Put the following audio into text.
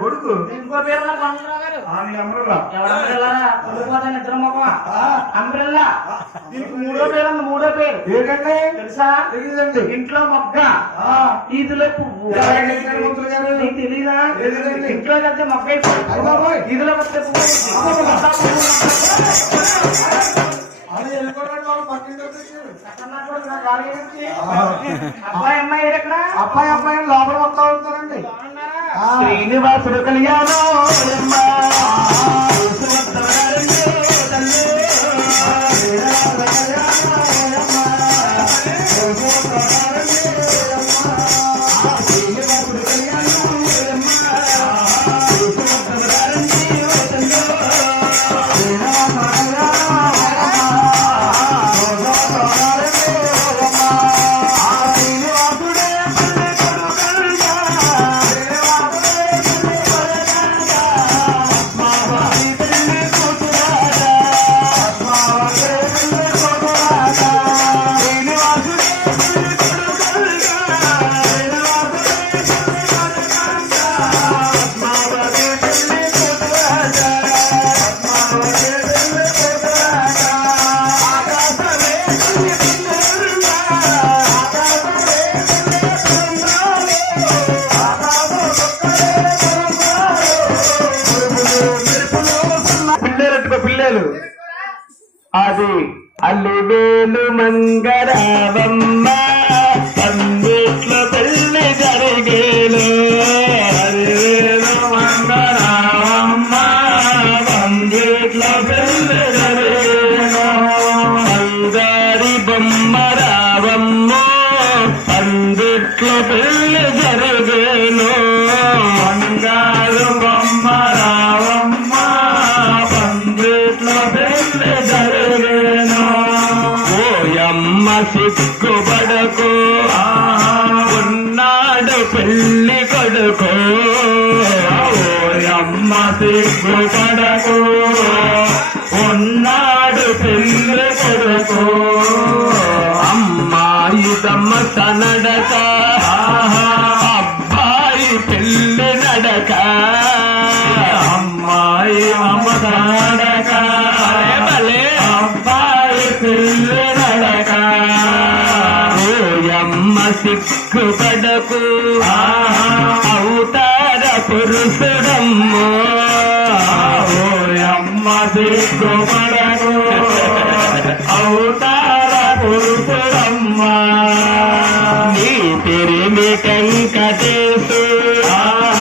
కొడుకు ఇంకో పేరు గారు నిద్ర మొక్క అంబ్రెల్లా. దీనికి మూడో పేరు ఉంది. మూడో పేరు ఏంటంటే తెలుసా? తెలియదండి. ఇంట్లో మొగ్గ, ఈదులో పువ్వు. తెలీదా? ఇంట్లో కలిసి మొగ్గ ఈదులో వస్తే పువ్వు. అబ్బాయి అమ్మాయి ఎక్కడ? అబ్బాయి అమ్మాయి లోపల వస్తా ఉంటారండి. శ్రీనివాసుడు కళ్యాణం అది అల్లివేలు మంగరావమ్మ అందుట్లో పెళ్లి జరిగేలు. అల్లివేలు మంగరావమ్మ అందుట్లో పెళ్లి జరిగేలు. అంగారి బొమ్మ రావమ్మ అందుట్లో పెళ్లి జరిగేలు. అంగారు బొమ్మ రావమ్మ అందుట్లో పెళ్లి జరిగేను. ఓయమ్మ సిగ్గుపడకు ఉన్నాడు పెళ్లి కొడుకు. ఓయమ్మ సిగ్గుపడకు ఉన్నాడు పెళ్లి కొడుకు. అమ్మాయి తమ సనడక అబ్బాయి పెళ్లి నడక. అమ్మాయి అమ్మ సనడక అబ్బాయి పెళ్లి నడక. ఓయమ్మ సిగ్గుపడకు అవతార పురుషుడమ్మ. ఓయమ్మ సిగ్గుపడ